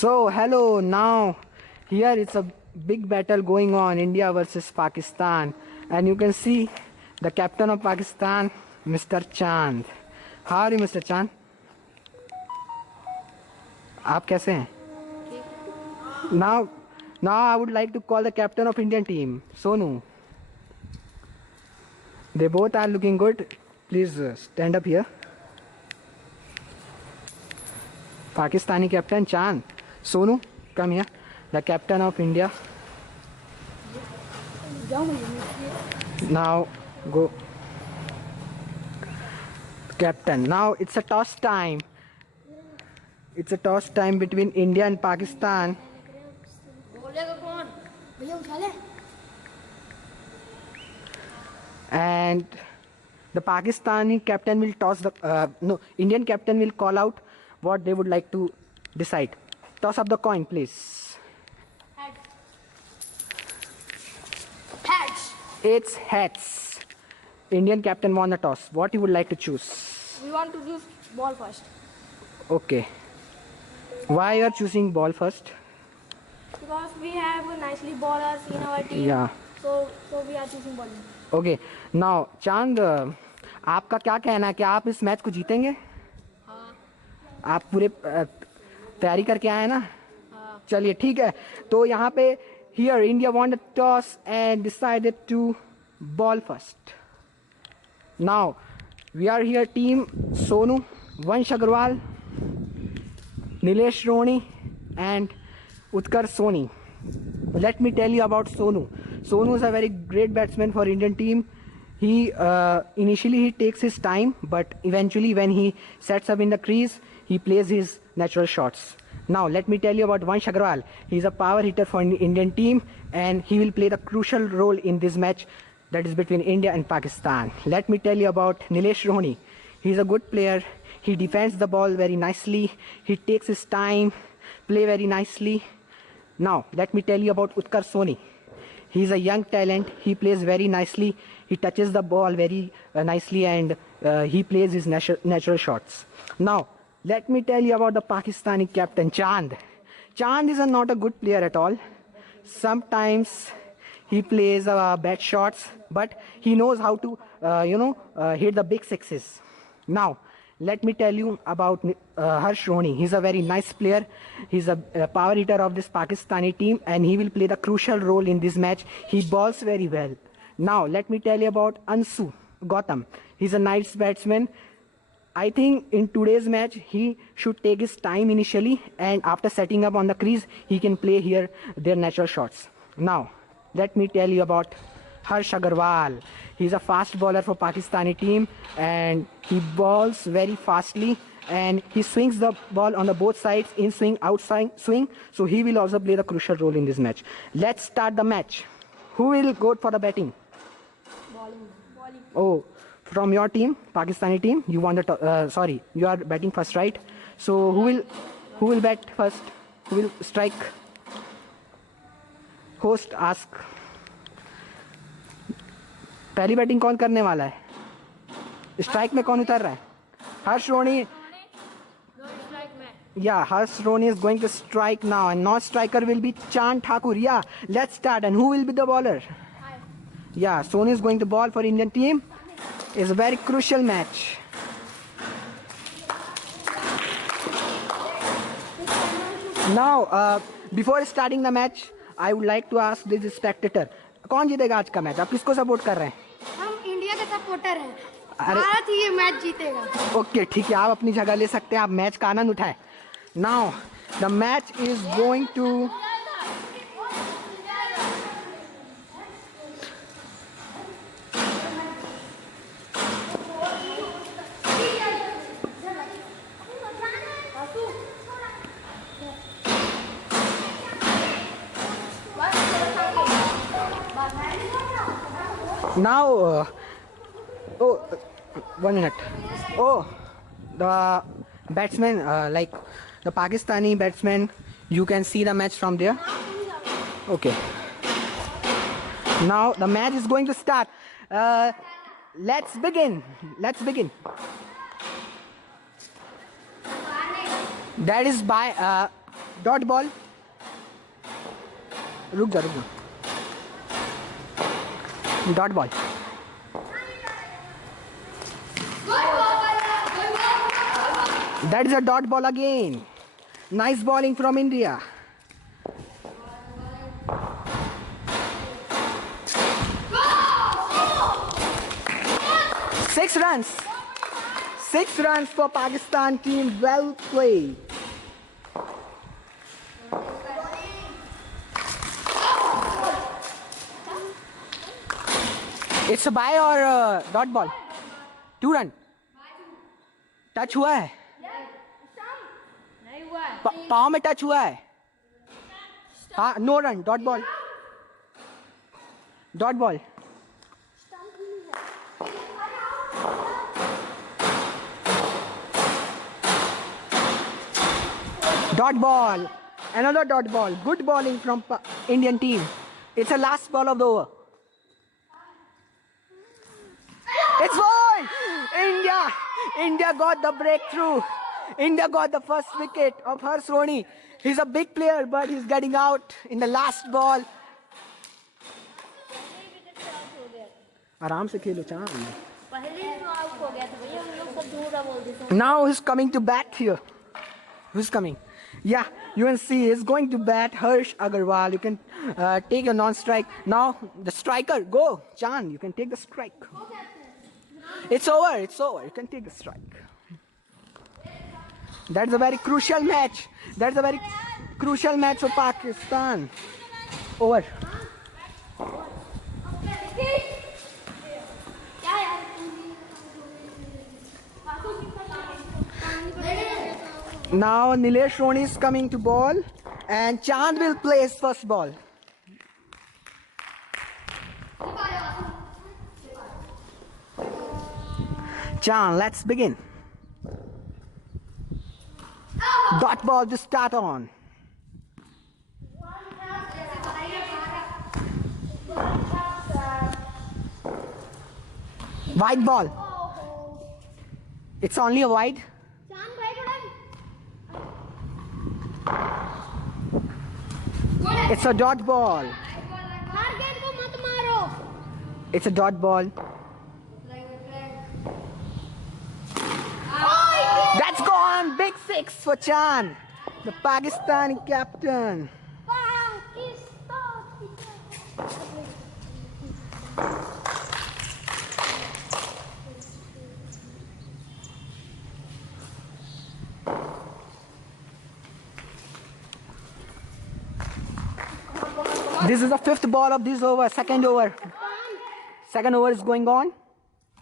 So, hello, now here it's a big battle going on, India versus Pakistan, and you can see the captain of Pakistan, Mr. Chand. How are you, Mr. Chand? आप कैसे हैं? Now, I would like to call the captain of Indian team, Sonu. They both are looking good. Please stand up here. Pakistani captain Chand. Sonu, come here. The captain of India. Now go. Captain. Now it's a toss time. It's a toss time between India and Pakistan. And the Pakistani captain will toss the Indian captain will call out what they would like to decide. Toss up the coin, please. Heads. Heads. It's heads. Indian captain won the toss. What you would like to choose? We want to choose ball first. Okay. Why you are choosing ball first? Because we have nicely ballers in our team. Yeah. So we are choosing bowling. Okay. Now, चांद आपका क्या कहना है कि आप इस match को जीतेंगे? हाँ. आप पूरे तैयारी करके आए ना? हाँ. चलिए ठीक है. तो यहाँ पे here India won the toss and decided to ball first. Now we are here team Sonu, Vansh Agarwal, Nilesh Roni and Utkar Soni. Let me tell you about Sonu. Sonu is a very great batsman for Indian team. He initially he takes his time, but eventually when he sets up in the crease, he plays his natural shots. Now let me tell you about Vansh Agarwal. He is a power hitter for Indian team and he will play the crucial role in this match that is between India and Pakistan. Let me tell you about Nilesh Rohani. He is a good player. He defends the ball very nicely. He takes his time, play very nicely. Now let me tell you about Utkar Soni. He is a young talent. He plays very nicely. He touches the ball very nicely and he plays his natural shots. Now let me tell you about the Pakistani captain Chand. Chand is not a good player at all. Sometimes he plays bad shots, but he knows how to hit the big sixes. Now let me tell you about Harsh Roni. He's a very nice player. He's a power hitter of this Pakistani team and he will play the crucial role in this match. He bowls very well. Now let me tell you about Ansu Gautam. He's a nice batsman. I think in today's match he should take his time initially and after setting up on the crease he can play here their natural shots. Now let me tell you about Harsh Agarwal. He's a fast bowler for Pakistani team and he bowls very fastly and he swings the ball on the both sides, in swing, outside swing. So he will also play the crucial role in this match. Let's start the match. Who will go for the batting? Bowling. Oh, from your team, Pakistani team, you want the you are batting first, right? So who will bat first? Who will strike? Host ask. पहली batting कौन करने वाला है? Strike में कौन उतर रहा है? हर्ष रोनी. Yeah, Harsh Roni is going to strike now and not striker will be Chand Thakur. Yeah, let's start. And who will be the bowler? Yeah, Soni is going to bowl for Indian team. It's a very crucial match. Now, before starting the match, I would like to ask this spectator. कौन जीतेगा आज का match? आप किसको support कर रहे हैं? हम इंडिया के सपोर्टर हैं. भारत ही ये मैच जीतेगा. ओके ठीक है, आप अपनी जगह ले सकते हैं. आप मैच का आनंद उठाएं. Now the match is going to now oh 1 minute. Oh, the batsman like the Pakistani batsman, you can see the match from there. Okay, now the match is going to start. Let's begin. That is by dot ball. रुक जा. Dot ball. That is a dot ball again. Nice bowling from India. Six runs. 6 runs for Pakistan team. Well played. It's a bye or a dot ball? 2 run. Touch हुआ है? नहीं हुआ है. पाँव में touch हुआ है? हाँ, no run. Dot ball. Dot ball. Dot ball. Another dot ball. Good bowling from Indian team. It's the last ball of the over. It's ball. India got the breakthrough. India got the first wicket of Harsh Soni. He's a big player, but he's getting out in the last ball. आराम से खेलो चांद. Now he's coming to bat here. Who's coming? Yeah, you can see he's going to bat. Harsh Agarwal. You can take a non-strike. Now the striker, go. Chand, you can take the strike. It's over. You can take the strike. That's a very crucial match. For Pakistan. Over. Now Nilesh Roni is coming to ball and Chand will play his first ball. Chand, let's begin. Dot ball to start on. Wide ball. It's only a wide. It's a dot ball. It's a dot ball. That's gone. Big 6 for Chand, the Pakistani captain. This is the 5th ball of this over, second over. Second over is going on.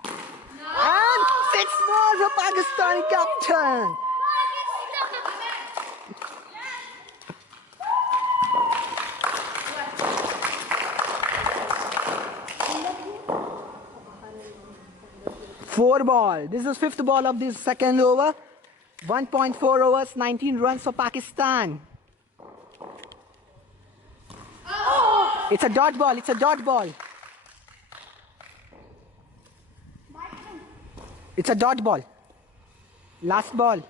And 6 more for Pakistani captain. Four ball. This is 5th ball of this second over. 1.4 overs, 19 runs for Pakistan. It's a dot ball. It's a dot ball. Last ball.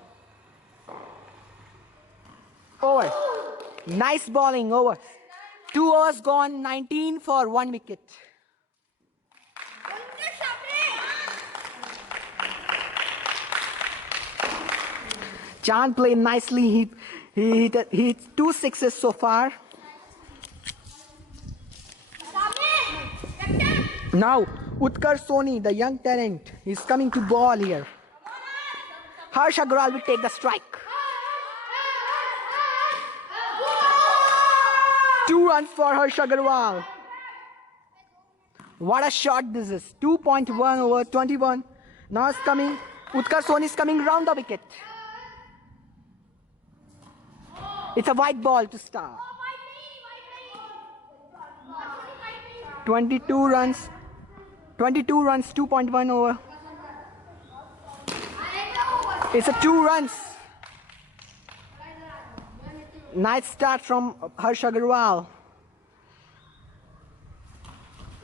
Over. Nice bowling, over. 2 overs gone, 19 for 1 wicket. Chand played nicely. He hit 2 sixes so far. Now, Utkarsh Soni, the young talent, is coming to ball here. Harsh Agarwal will take the strike. 2 runs for Harsh Agarwal. What a shot this is. 2.1 over 21. Now it's coming. Utkarsh Soni is coming round the wicket. It's a white ball to start. 22 runs, 2.1 over. It's a 2 runs. Nice start from Harsh Agarwal.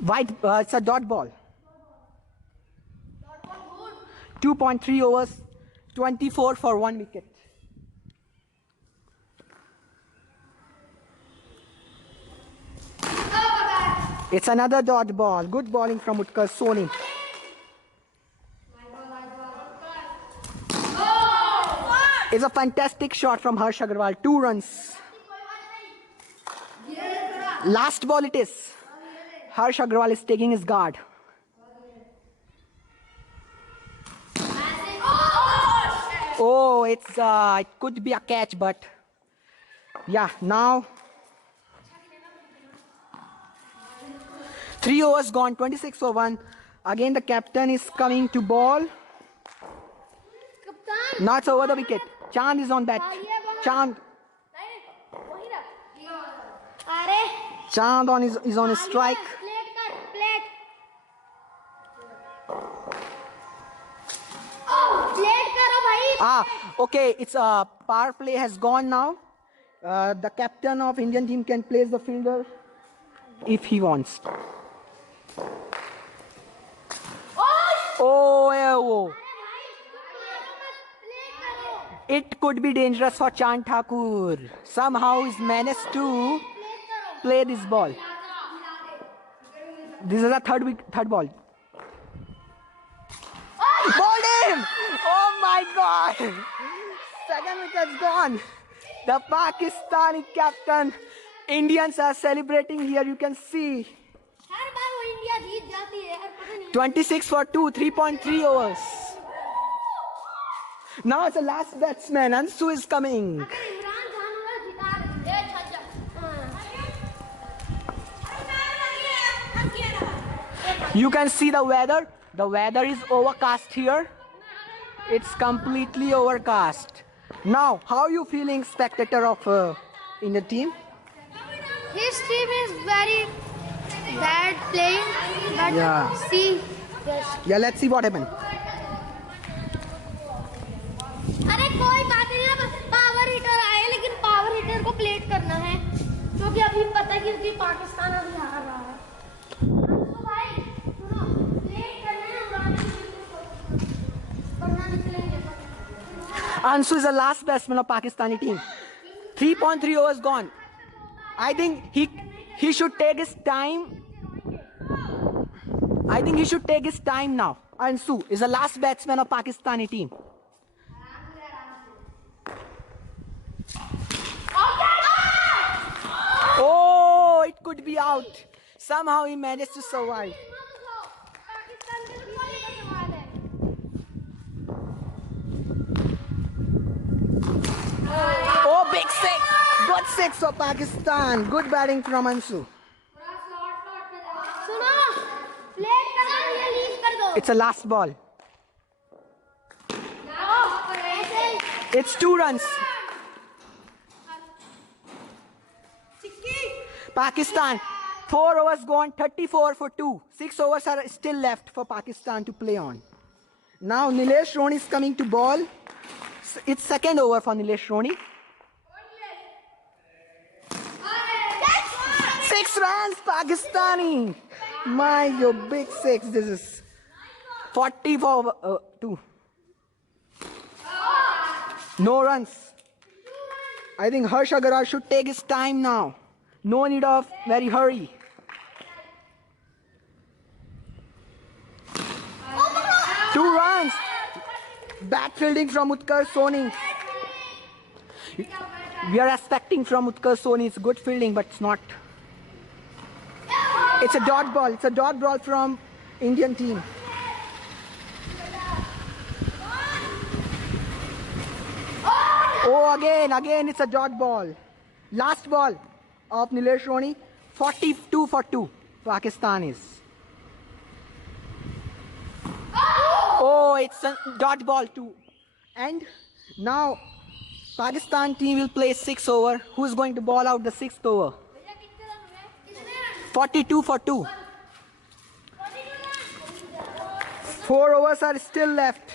It's a dot ball. 2.3 overs, 24 for 1 wicket. It's another dot ball. Good bowling from Utkarsh Soni. It's a fantastic shot from Harsh Agarwal. 2 runs. Last ball it is. Harsh Agarwal is taking his guard. Oh, it could be a catch, but yeah, now 3 overs gone, 26 for 1. Again, the captain is coming to ball. Now it's over the wicket. Chand is on bat. Chand. Chand is on his strike. Okay, it's a power play has gone now. The captain of Indian team can place the fielder if he wants. Oh. It could be dangerous for Chand Thakur. Somehow he's managed to play this ball. This is a third ball. Bowled him! Oh my God! Second wicket's gone. The Pakistani captain. Indians are celebrating here. You can see. 26 for 2, 3.3 overs. Now it's the last batsman. Ansu is coming. You can see the weather. The weather is overcast here. It's completely overcast. Now, how are you feeling, spectator of Indian team? His team is very bad playing, but Yeah. see. Yeah, let's see what happened. अरे कोई बात नहीं ना, power heater आए लेकिन power heater को plate करना है क्योंकि अभी पता है कि पाकिस्तान अभी हार रहा है। तो भाई सुनो, प्लेट करना है, वरना निकलेंगे। Ansu is the last batsman of Pakistani team. 3.3 overs gone. I think he should take his time. I think he should take his time now. Ansu is the last batsman of Pakistani team. Oh, it could be out. Somehow he managed to survive. Oh, big six. Good six for Pakistan. Good batting from Ansu. सुनो, plate करना है, release कर दो। It's a last ball. It's 2 runs. Pakistan, 4 overs gone, 34 for 2. 6 overs are still left for Pakistan to play on. Now Nilesh Roni is coming to ball. It's second over for Nilesh Roni. 6 runs, Pakistani. My, your big six. This is 40 for 2. No runs. I think Harsh Agarwal should take his time now. No need of very hurry. Two runs. Bat fielding from Utkarsh Soni. We are expecting from Utkarsh Soni. It's good fielding, but it's not. It's a dot ball. It's a dot ball from Indian team. Oh, again, it's a dot ball. Last ball of Nilesh Roni. 42 for 2. Pakistan is. Oh, it's a dot ball too. And now Pakistan team will play 6 over. Who's going to ball out the 6th over? 42 for 2. 4 overs are still left.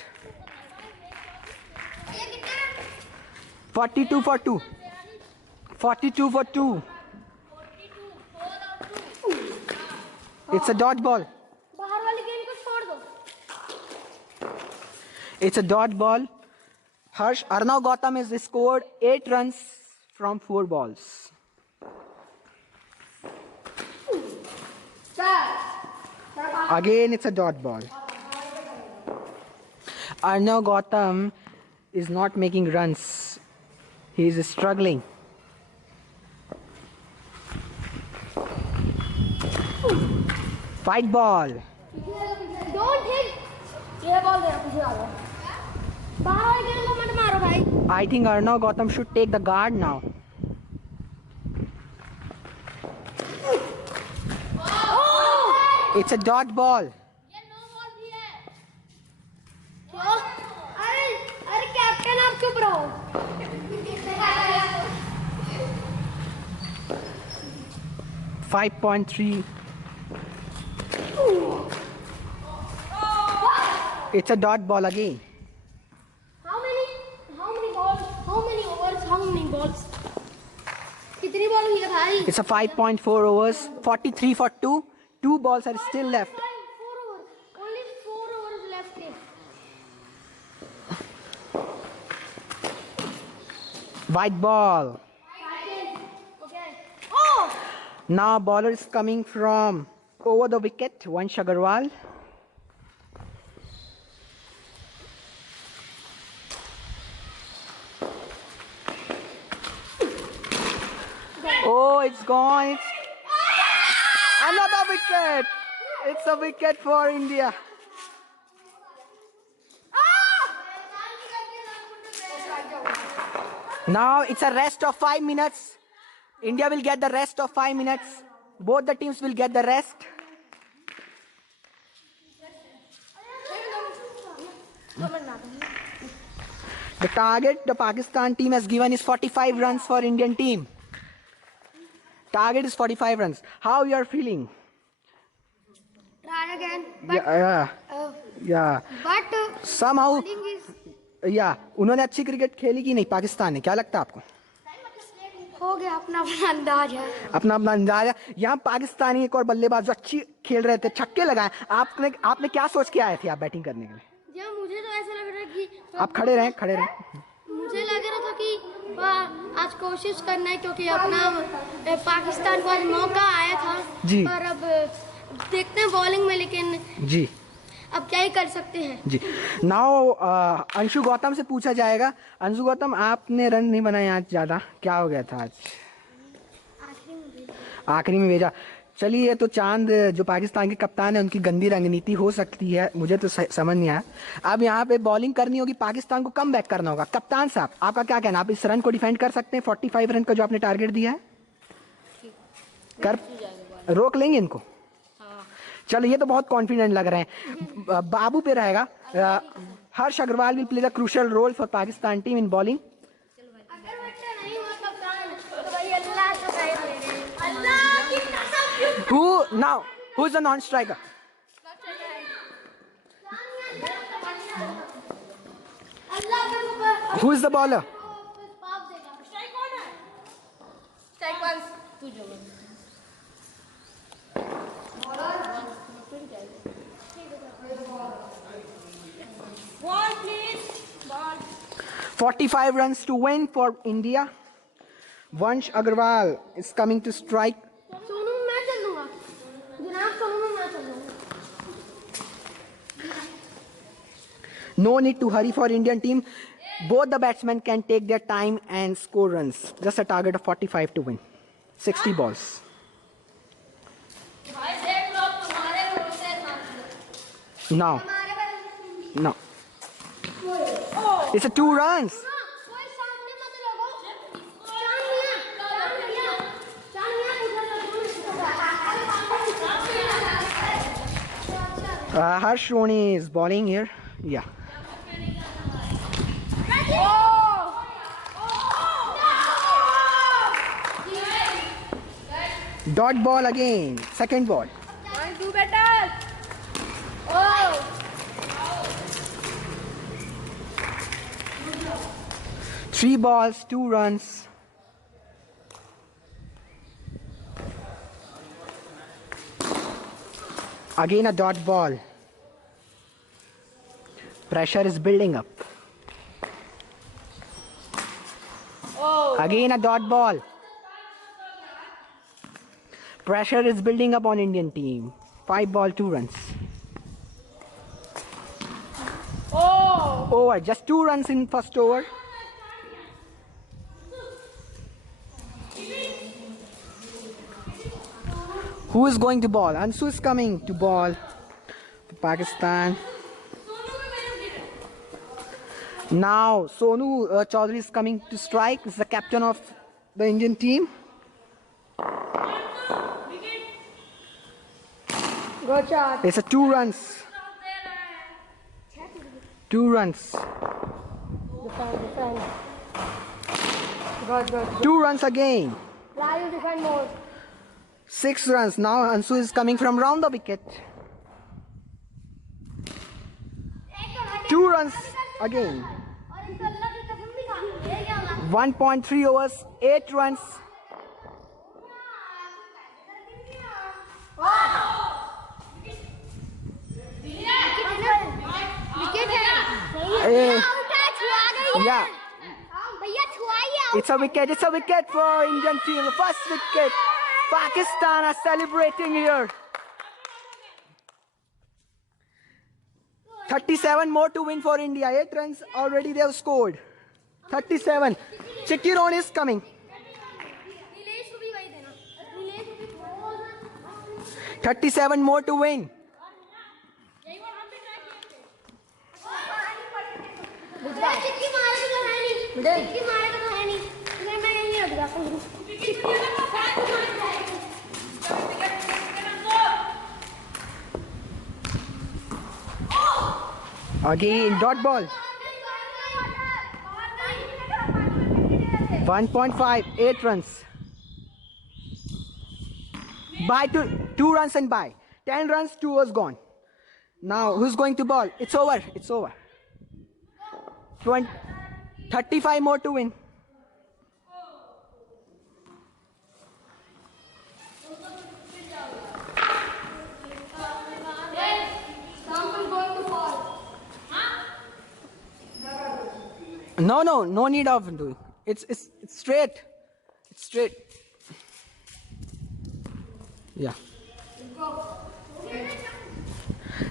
42 for 2. 42 for 2. It's a dot ball. बाहर वाली गेंद को छोड़ दो। It's a dot ball. Arnav Gautam has scored 8 runs from 4 balls. Again, it's a dot ball. Arnav Gautam is not making runs. He is struggling. White ball. Don't hit. ये ball दे पीछे आ जाओ. बाहर गेंद को मत मारो भाई. I think Arnav Gautam should take the guard now. It's a dot ball. ये नो बॉल भी है. क्यों? अरे कैप्टन आप चुप रहो. 5.3. It's a dot ball again. How many balls? How many overs? How many balls? कितनी बॉल हुई है भाई? It's a 5.4 overs. 43 for 2. 2 balls are still left. 4 overs. Only 4 overs left. White ball. Okay. Oh! Now bowler is coming from over the wicket. Vansh Agarwal. Oh, it's gone. It's another wicket. It's a wicket for India. Now it's a rest of 5 minutes. India will get the rest of 5 minutes. Both the teams will get the rest. The target the Pakistan team has given is 45 runs for Indian team. Target is 45 runs. How you are feeling? Try again. Yeah. But Somehow, bowling is उन्होंने अच्छी cricket खेली कि नहीं पाकिस्तान ने? क्या लगता है आपको? हो गया अपना अपना अंदाज है. अपना अपना अंदाज है. यहाँ पाकिस्तानी एक और बल्लेबाज जो अच्छी खेल रहे थे, छक्के लगाए. आपने क्या सोच के आए थे आप बैटिंग करने के लिए? मुझे तो ऐसा लग रहा है कि आप खड़े रहे. मुझे लग रहा था कि आज कोशिश करना है क्योंकि अपना पाकिस्तान को आज मौका आया था जी. पर अब देखते हैं बॉलिंग में, लेकिन जी अब क्या ही कर सकते हैं. जी. नाउ अंशु गौतम से पूछा जाएगा. अंशु गौतम, आपने रन नहीं बनाए आज ज़्यादा, क्या हो गया था आज? आखिरी में भेजा. चलिए, तो चांद जो पाकिस्तान के कप्तान है उनकी गंदी रणनीति हो सकती है, मुझे तो समझ नहीं आया. अब यहाँ पे बॉलिंग करनी होगी, पाकिस्तान को कम बैक करना होगा. कप्तान साहब, आपका क्या कहना? आप इस रन को डिफेंड कर सकते हैं? 45 रन का जो आपने टारगेट दिया है, कर रोक लेंगे इनको? चलो, ये तो बहुत कॉन्फिडेंट लग रहे हैं. बाबू पे रहेगा. Harsh Agarwal will play the crucial role for Pakistan team in bowling. Who is the non-striker? Who is the bowler? Ball, please. Ball. 45 runs to win for India. Vansh Agarwal is coming to strike. Sonu मैं चल दूंगा. जनाब सोनू मैं चल दूंगा. No need to hurry for Indian team. Both the batsmen can take their time and score runs. Just a target of 45 to win. 60 balls. Now. It's a 2 runs. कोई सामने मत लगो. Harsh Roni is bowling here. Yeah. Dot ball again. Second ball. Do better. Oh. 3 balls, 2 runs. Again a dot ball. Pressure is building up. Again a dot ball. Pressure is building up on Indian team. 5 ball, 2 runs. Oh! Over. Just 2 runs in first over. Who is going to ball? Ansu is coming to ball. Pakistan. Now Sonu Chaudhary is coming to strike. He's the captain of the Indian team. Good shot. It's a 2 runs. 2 runs. Defend. Good. 2 runs again. Raju, defend more. 6 runs. Now Ansu is coming from round the wicket. 2 runs again. 1.3 overs, 8 runs. Yeah, it's a wicket for Indian team. The first wicket. Pakistan are celebrating here. 37 more to win for India. 8 runs already they have scored. 37. Chittiron is coming. 37 more to win. Again, dot ball. 1.5, 8 runs. By 2 runs and by. 10 runs, 2 was gone. Now, who's going to ball? It's over. 35 more to win. No need of doing. It's straight. It's straight. Yeah.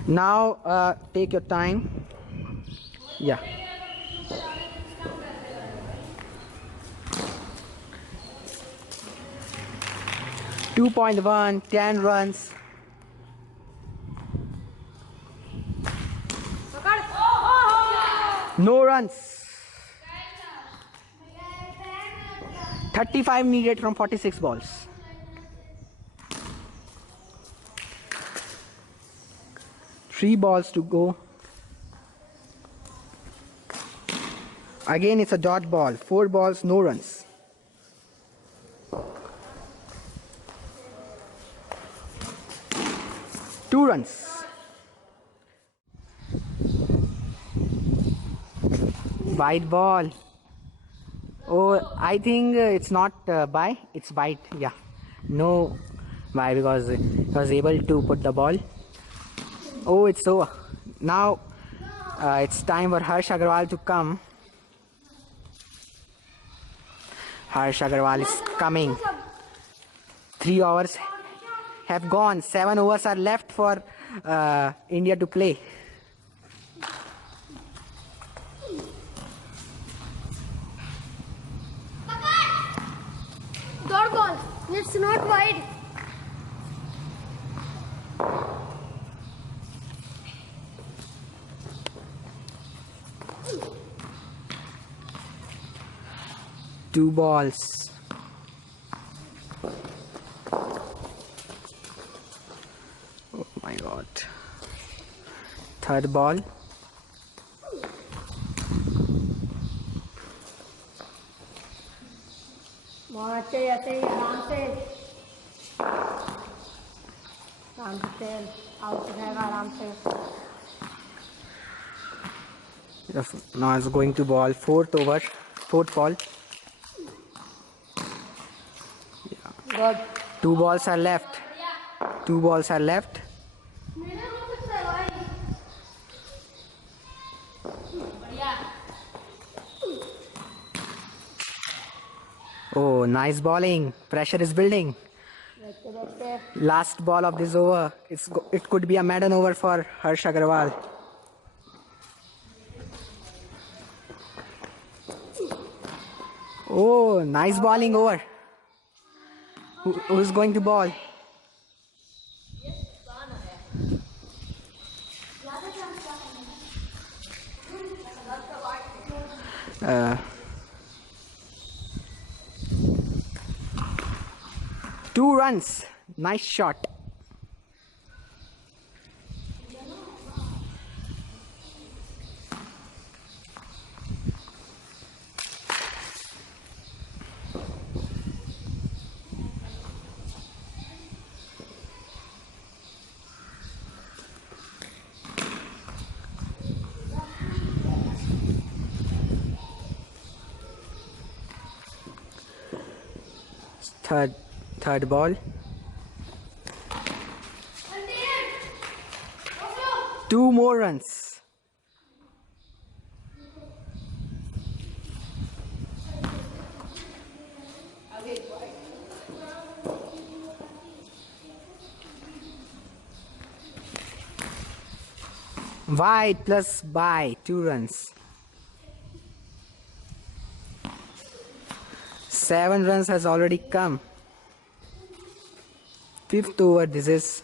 Now take your time. Yeah. .1, 10 runs. No runs. 35 needed from 46 balls. Three balls to go. Again, it's a dot ball. 4 balls, no runs. Two runs. Wide ball. Oh, I think it's not by, it's wide. Yeah. No by because he was able to put the ball. Oh, it's over. Now it's time for Harsh Agarwal to come. Harsh Agarwal is coming. 3 overs have gone. 7 overs are left for India to play. Dot ball. It's not wide. Two balls. Oh my God. Third ball. ऐसे आराम से out रहेगा आराम से. Yes, now is going to ball. Fourth over. Fourth ball. Good. 2 balls are left. 2 balls are left. Oh, nice bowling. Pressure is building. Last ball of this over. It could be a maiden over for Harsh Agarwal. Oh, nice bowling over. Who's going to ball? Uh, 2 runs. Nice shot. Third ball. 2 more runs. Wide plus by 2 runs. 7 runs has already come. 5th over this is.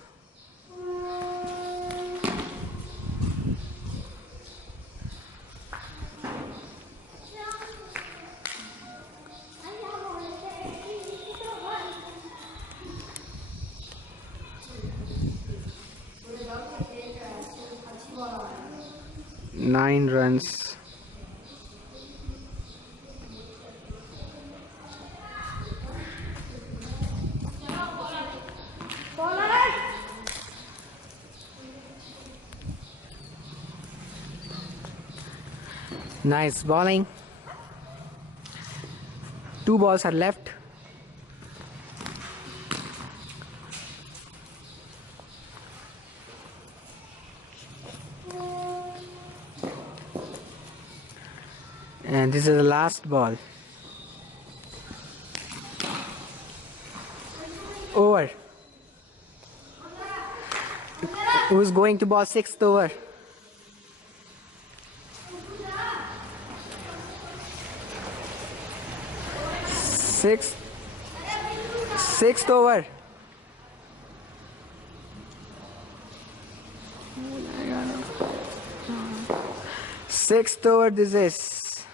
Nine runs. Nice bowling. 2 balls are left. And this is the last ball. Over. Who's going to bowl 6th over? Sixth over. Sixth over this is.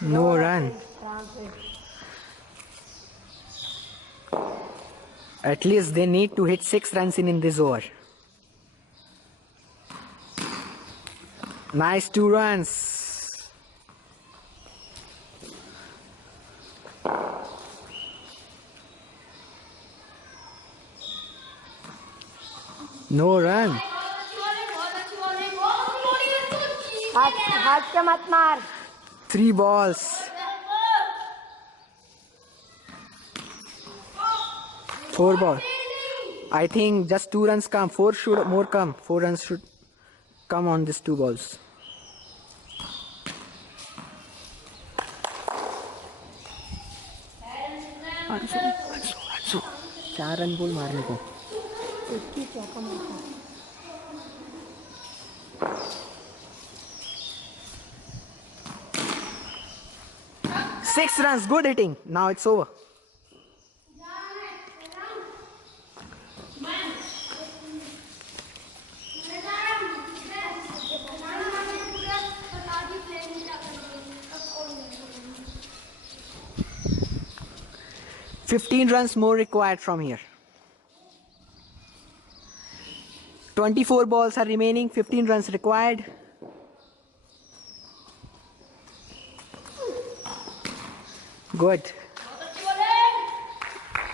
No run. At least they need to hit 6 runs in this over. Nice 2 runs. No run. हाथ से मत मार 3 balls. 4 balls. I think just 2 runs come. 4 should more come. 4 runs should come on these 2 balls. Anshu 4 run बोल मारने को. 6 runs, good hitting. Now it's over. $15 runs more required from here. 24 balls are remaining, 15 runs required. Good.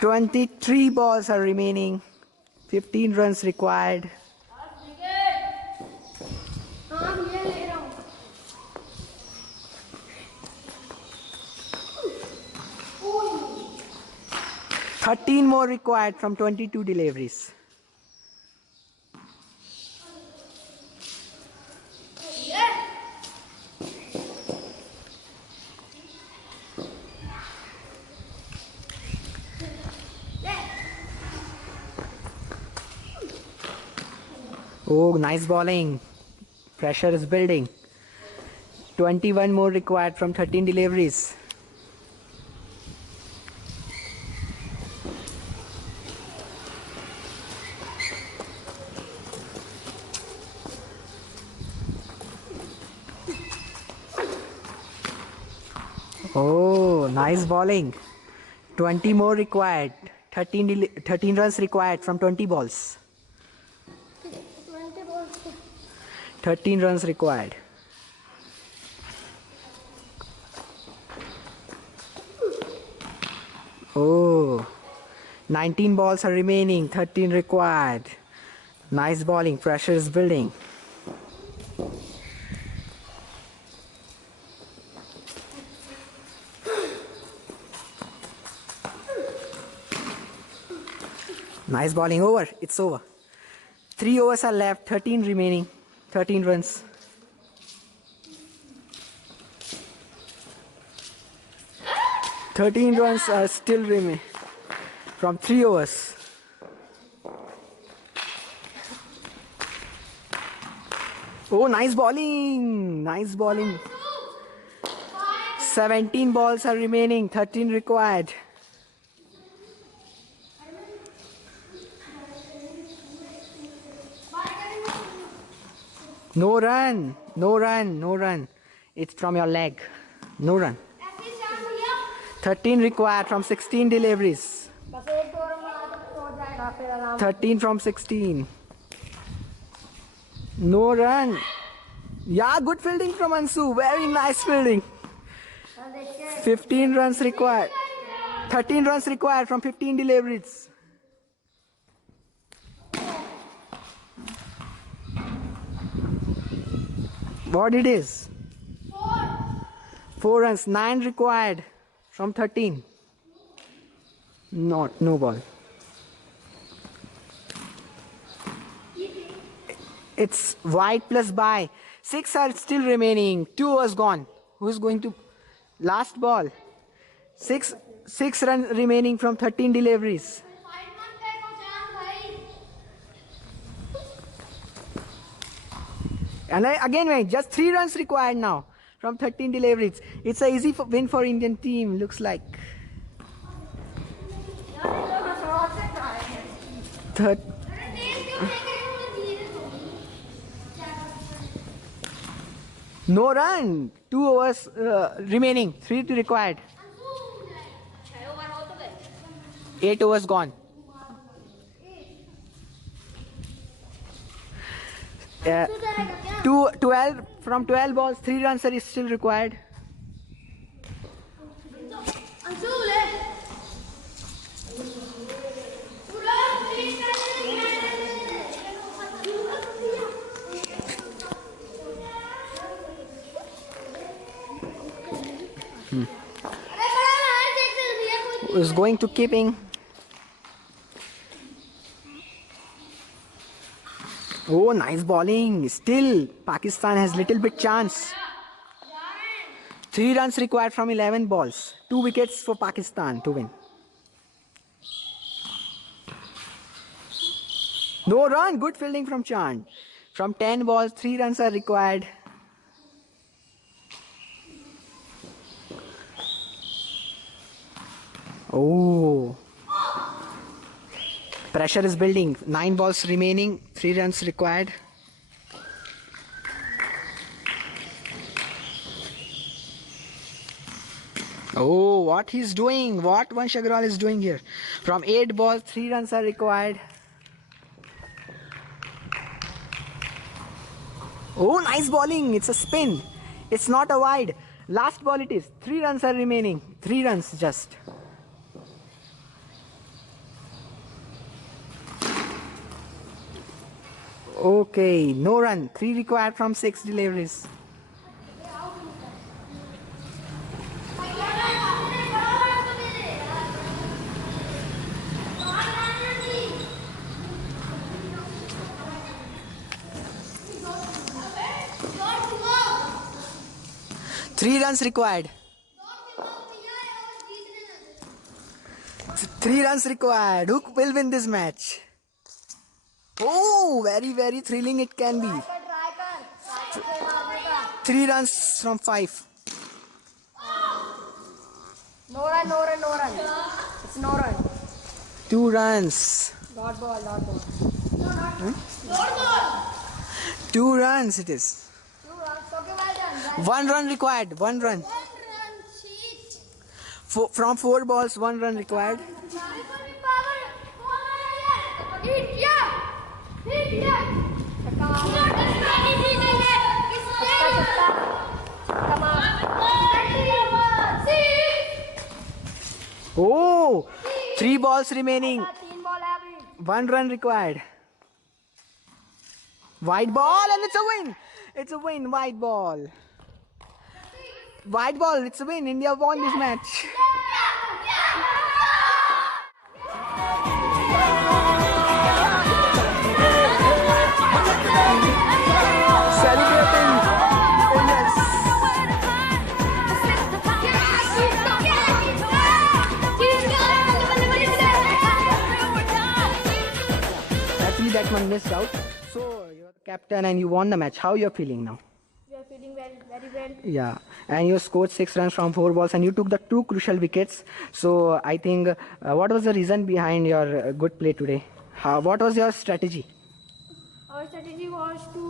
23 balls are remaining, 15 runs required. 13 more required from 22 deliveries. Oh, nice bowling. Pressure is building. 21 more required from 13 deliveries. Oh, nice bowling. 20 more required. 13 runs required from 20 balls. 20 balls. 13 runs required. Oh, 19 balls are remaining, 13 required. Nice bowling, pressure is building. Nice bowling, over, it's over. 3 overs are left, 13 remaining, 13 runs. Thirteen runs are still remaining from 3 overs. Oh, nice bowling! Nice bowling. 17 balls are remaining, 13 required. No run, no run, no run. It's from your leg. No run. 13 required from 16 deliveries. 13 from 16. No run. Yeah, good fielding from Ansu. Very nice fielding. 15 runs required. 13 runs required from 15 deliveries. What it is? 4 runs, 9 required from 13. No ball. It's white plus bye. 6 are still remaining. 2 was gone. Who's going to last ball? 6 runs remaining from 13 deliveries. And again, wait, just 3 runs required now from 13 deliveries. It's an easy win for Indian team, looks like. No run. 2 overs remaining. 3 to required. 8 overs gone. 12 from 12 balls, 3 runs are still required. Is going to keeping. Oh, nice bowling. Still, Pakistan has little bit chance. 3 runs required from 11 balls. 2 wickets for Pakistan to win. No run. Good fielding from Chand. From 10 balls, 3 runs are required. Oh. Pressure is building. 9 balls remaining. 3 runs required. Oh, what he's doing. What Vansh Agarwal is doing here. From 8 balls, 3 runs are required. Oh, nice bowling. It's a spin. It's not a wide. Last ball it is. 3 runs are remaining. 3 runs just. Okay, no run. 3 required from 6 deliveries. 3 runs required. 3 runs required. Who will win this match? Oh, very, very thrilling it can be. 3 runs from 5. No run. It's no run. 2 runs. Dot ball. 2 runs it is. 2 runs. Okay, well done. 1 run required. 1 run. 1 run, cheat. From 4 balls, 1 run required. Oh, 3 balls remaining. 1 run required. White ball and it's a win. It's a win. White ball. White ball. It's a win. India won this match. Celebrating. Yes. Actually, that one missed out. So you're the captain and you won the match. How you're feeling now? We are feeling very well. Yeah, and you scored 6 runs from 4 balls and you took the 2 crucial wickets. So I think, what was the reason behind your good play today? What was your strategy? Our strategy was to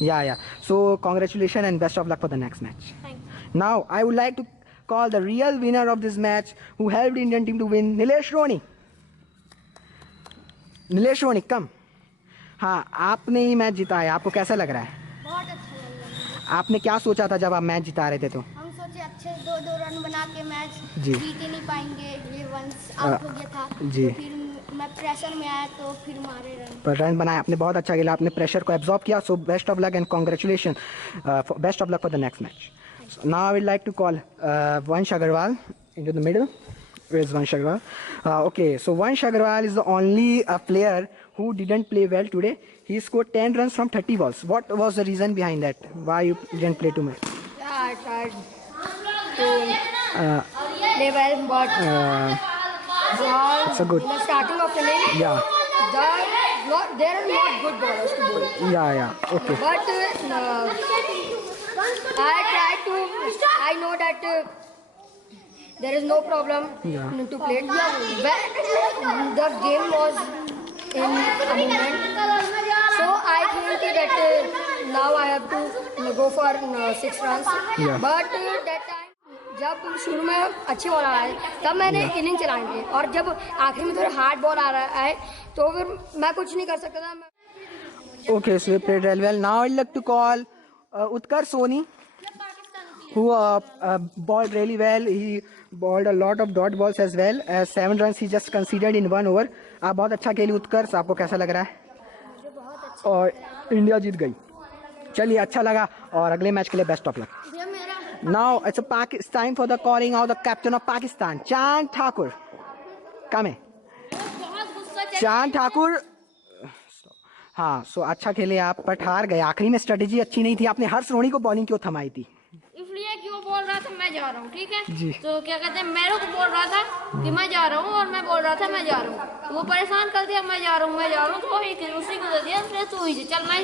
Yeah. So congratulations and best of luck for the next match. Thank you. Now I would like to call the real winner of this match who helped the Indian team to win, Nilesh Roni. Nilesh Roni, come. हाँ, आपने ही match जिताया. आपको कैसा लग रहा है? बहुत अच्छा लग रहा है. आपने क्या सोचा था जब आप मैच जिता रहे थे तो? हम सोचे अच्छे 2 रन बना के मैच जी. जीत ही नहीं पाएंगे. ये वंस आउट हो गया था. जी. तो फिर मैं प्रेशर में आया तो फिर मारे रन. पर रन बनाया आपने, बहुत अच्छा खेला, आपने प्रेशर को एब्जॉर्ब किया. So best of luck and congratulation. Best of luck for the next match. Now I would like to call Vansh Agarwal into the middle. Where is Vansh Agarwal? Okay, so Vansh Agarwal is the only player who didn't play well today. He scored 10 runs from 30 balls. What was the reason behind that? Why you didn't play too much? Yeah, I tried to play well, but it's a good. in the starting of inning, Yeah. there are not good bowlers to bowl. Yeah. Okay. But I know that there is no problem to play. The game was in a moment. So I think that now I have to go for 6 runs. Yeah. But that time जब शुरू में अच्छे ball आ रहा है तब मैंने inning चलाई थी और जब आखिरी में थोड़ा हार्ड बॉल आ रहा है तो फिर मैं कुछ नहीं कर सकता था. Okay, so you played really well. Now I'd like to call Utkarsh Soni, who bowled really well. He bowled a lot of dot balls as well. 7 runs he just conceded in 1 over. आप बहुत अच्छा खेली उत्कर्ष. आपको कैसा लग रहा है? मुझे बहुत अच्छा और इंडिया जीत गई. चलिए, अच्छा लगा और अगले मैच के लिए best of luck. Now it's time for the calling out the captain of Pakistan, Chand Thakur. Come in. Chand Thakur. हाँ, सो अच्छा खेले आप, बट हार गए. आखिरी में स्ट्रेटेजी अच्छी नहीं थी. आपने हर्ष रोनी को बॉलिंग क्यों थमाई थी? इसलिए कि वो बोल रहा था मैं जा रहा हूँ. ठीक है जी. तो क्या कहते हैं, मेरे को बोल रहा था कि मैं जा रहा हूँ और मैं बोल रहा था मैं जा रहा हूँ. तो वो परेशान कर दिया, मैं जा रहा हूँ. तो उसी को दे दिया. फिर तू ही चल मैं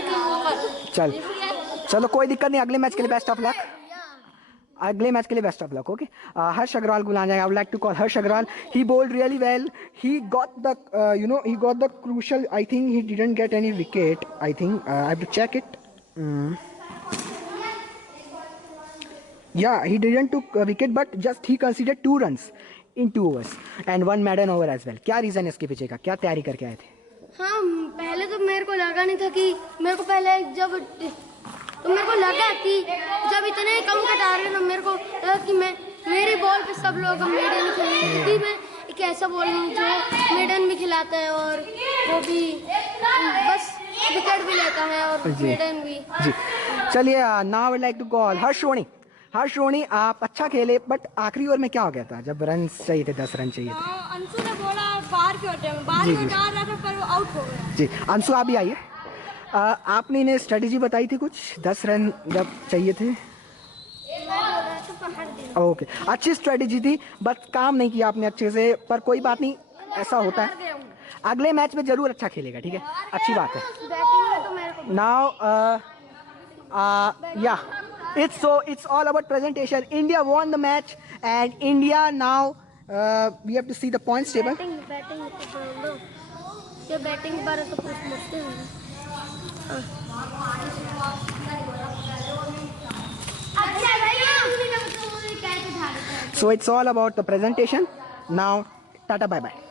चलो कोई दिक्कत नहीं. अगले मैच के लिए बेस्ट ऑफ लक. अगले मैच के लिए best of luck. Okay, Harsh Agarwal को बुलाना जाएगा. I would like to call Harsh Agarwal. He bowled really well. He got the crucial, I think he didn't get any wicket. I think I have to check it. Yeah, he didn't took a wicket, but just he conceded 2 runs in 2 overs and 1 maiden over as well. क्या reason है इसके पीछे का? क्या तैयारी करके आए थे? हाँ, पहले तो मेरे को लगा नहीं था कि मेरे को पहले मेरे को लगा कि जब इतने कम कटा रहे ना, मेरे को लगा कि मेरी बॉल पे सब लोग मेडन खेलेंगे, क्योंकि मैं एक ऐसा बॉल हूँ जो मेडन भी खिलाता है और वो भी बस विकेट भी लेता है और मेडन भी. जी, चलिए, now I would like to call Harsh Roni. Harsh Roni, आप अच्छा खेले, बट आखिरी ओवर में क्या हो गया था जब रन चाहिए थे? 10 रन चाहिए थे. अंशु ने बोला बाहर क्यों हटे, बाहर क्यों डाल रहा था पर वो आउट हो गया. जी, अंशु आप भी आइए. आपने इन्हें स्ट्रेटजी बताई थी कुछ 10 रन जब चाहिए थे? ओके, अच्छी स्ट्रेटजी थी, बट काम नहीं किया आपने अच्छे से, पर कोई बात नहीं, ऐसा होता है। अगले मैच में जरूर अच्छा खेलेगा, ठीक है, अच्छी बात है। नाउ या it's all about presentation. India won the match and India now we have to see the points table. Batting बारे तो कुछ मुश्किल है। So it's all about the presentation. Now, tata, bye bye.